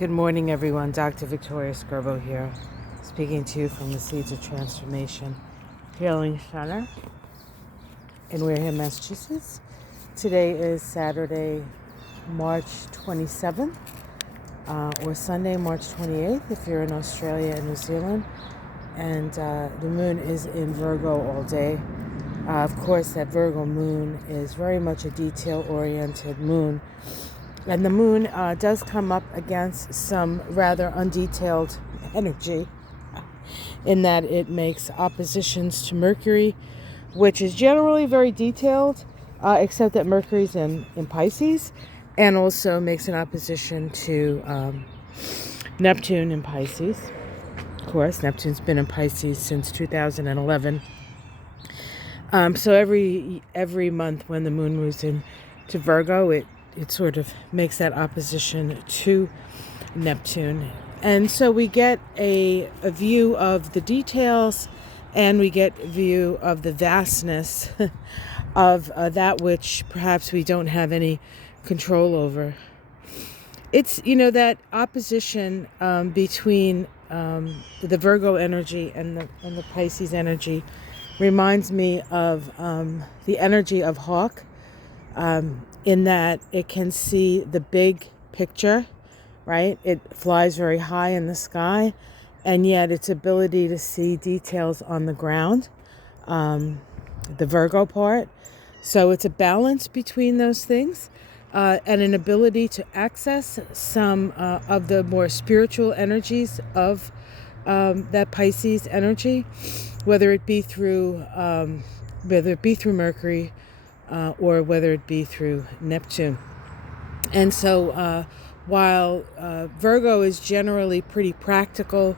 Good morning, everyone. Dr. Victoria Scarbo here, speaking to you from the Seeds of Transformation Healing Center in Wareham, Massachusetts. Today is Saturday, March 27th, or Sunday, March 28th, if you're in Australia and New Zealand. And the moon is in Virgo all day. Of course, that Virgo moon is very much a detail-oriented moon. And the moon does come up against some rather undetailed energy in that it makes oppositions to Mercury, which is generally very detailed, except that Mercury's in Pisces, and also makes an opposition to Neptune in Pisces. Of course, Neptune's been in Pisces since 2011. So every month when the moon moves into Virgo, it sort of makes that opposition to Neptune. And so we get a view of the details, and we get a view of the vastness of that which perhaps we don't have any control over. It's, that opposition between the Virgo energy and the Pisces energy reminds me of the energy of hawk, in that it can see the big picture, right? It flies very high in the sky, and yet its ability to see details on the ground, the Virgo part. So it's a balance between those things, and an ability to access some of the more spiritual energies of that Pisces energy, whether it be through Mercury, or whether it be through Neptune. And so while Virgo is generally pretty practical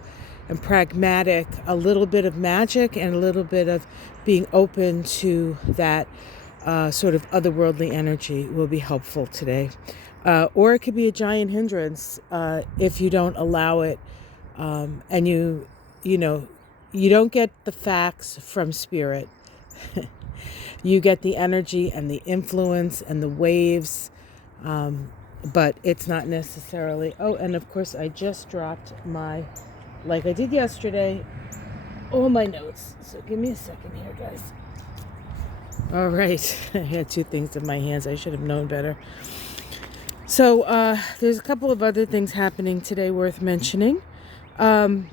and pragmatic, a little bit of magic and a little bit of being open to that sort of otherworldly energy will be helpful today. Or it could be a giant hindrance if you don't allow it, and you don't get the facts from spirit. You get the energy and the influence and the waves, but it's not necessarily... Oh, and of course I just dropped like I did yesterday, all my notes. So give me a second here, guys. All right. I had two things in my hands. I should have known better. So there's a couple of other things happening today worth mentioning. The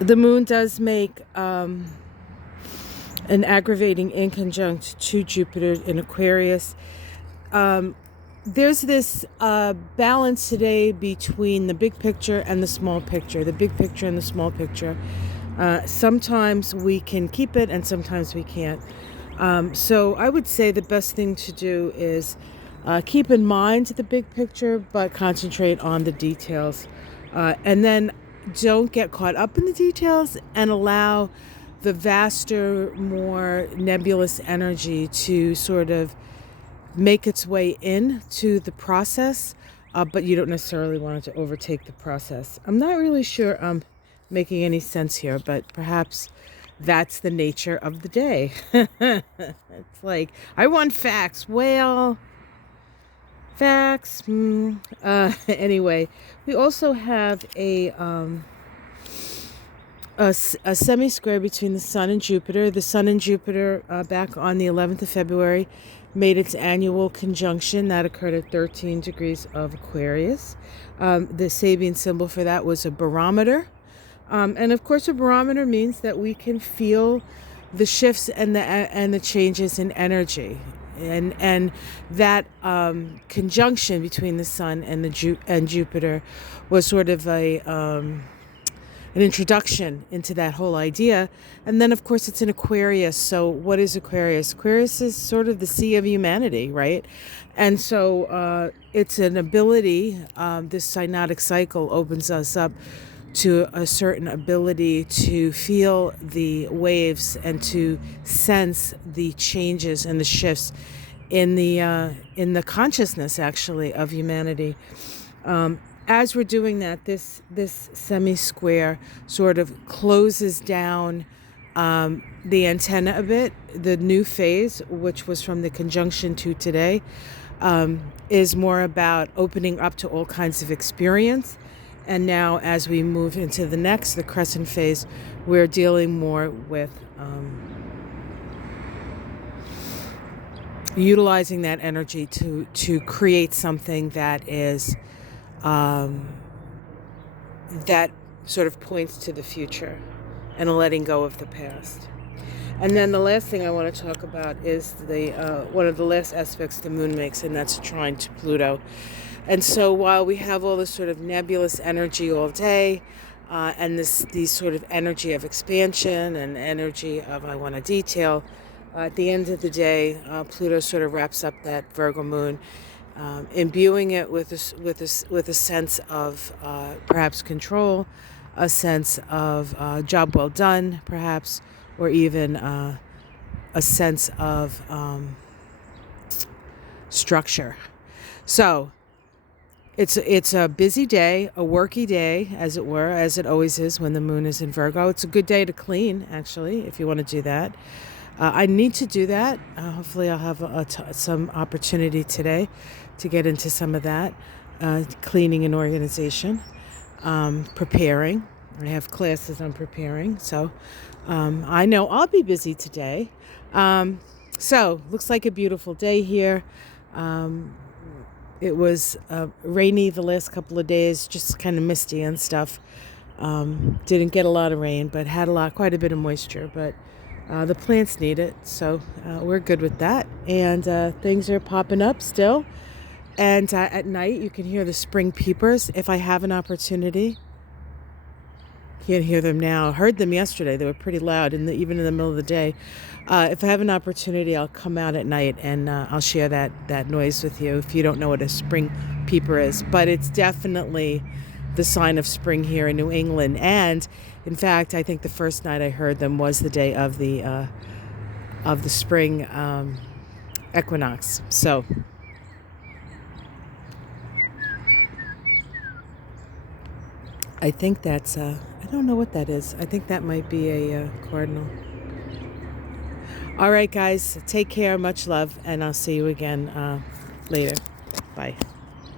moon does make... an aggravating inconjunct to Jupiter in Aquarius. There's this balance today between the big picture and the small picture. The big picture and the small picture. Sometimes we can keep it and sometimes we can't. So I would say the best thing to do is keep in mind the big picture, but concentrate on the details. And then don't get caught up in the details and allow the vaster, more nebulous energy to sort of make its way into the process, but you don't necessarily want it to overtake the process. I'm not really sure I'm making any sense here, but perhaps that's the nature of the day. It's like, I want facts. Well, facts. Anyway, we also have a semi-square between the Sun and Jupiter. The Sun and Jupiter, back on the 11th of February, made its annual conjunction. That occurred at 13 degrees of Aquarius. The Sabian symbol for that was a barometer. And of course, a barometer means that we can feel the shifts and the changes in energy. And that conjunction between the Sun and Jupiter was sort of an introduction into that whole idea. And then, of course, it's in Aquarius. So what is Aquarius? Aquarius is sort of the sea of humanity, right? And so it's an ability, this synodic cycle opens us up to a certain ability to feel the waves and to sense the changes and the shifts in the consciousness, actually, of humanity. As we're doing that, this semi-square sort of closes down the antenna a bit. The new phase, which was from the conjunction to today, is more about opening up to all kinds of experience. And now as we move into the crescent phase, we're dealing more with utilizing that energy to create something that is that sort of points to the future and a letting go of the past. And then the last thing I want to talk about is the one of the last aspects the moon makes, and that's trine to Pluto. And so while we have all this sort of nebulous energy all day, and these sort of energy of expansion and energy of I want to detail, at the end of the day, Pluto sort of wraps up that Virgo moon, imbuing it with a sense of perhaps control, a sense of job well done, perhaps, or even a sense of structure. So it's a busy day, a worky day, as it were, as it always is when the moon is in Virgo. It's a good day to clean, actually, if you want to do that. I need to do that. Hopefully I'll have some opportunity today to get into some of that, cleaning and organization, preparing. I have classes on preparing, so I know I'll be busy today. So looks like a beautiful day here. It was rainy the last couple of days, just kind of misty and stuff. Didn't get a lot of rain, but had quite a bit of moisture. But the plants need it, so we're good with that. And things are popping up still. And at night, you can hear the spring peepers if I have an opportunity. Can't hear them now. Heard them yesterday. They were pretty loud, even in the middle of the day. If I have an opportunity, I'll come out at night and I'll share that noise with you if you don't know what a spring peeper is. But it's definitely the sign of spring here in New England. And in fact, I think the first night I heard them was the day of the spring equinox. So I think that's I don't know what that is. I think that might be a cardinal. All right, guys, take care, much love, and I'll see you again later. Bye.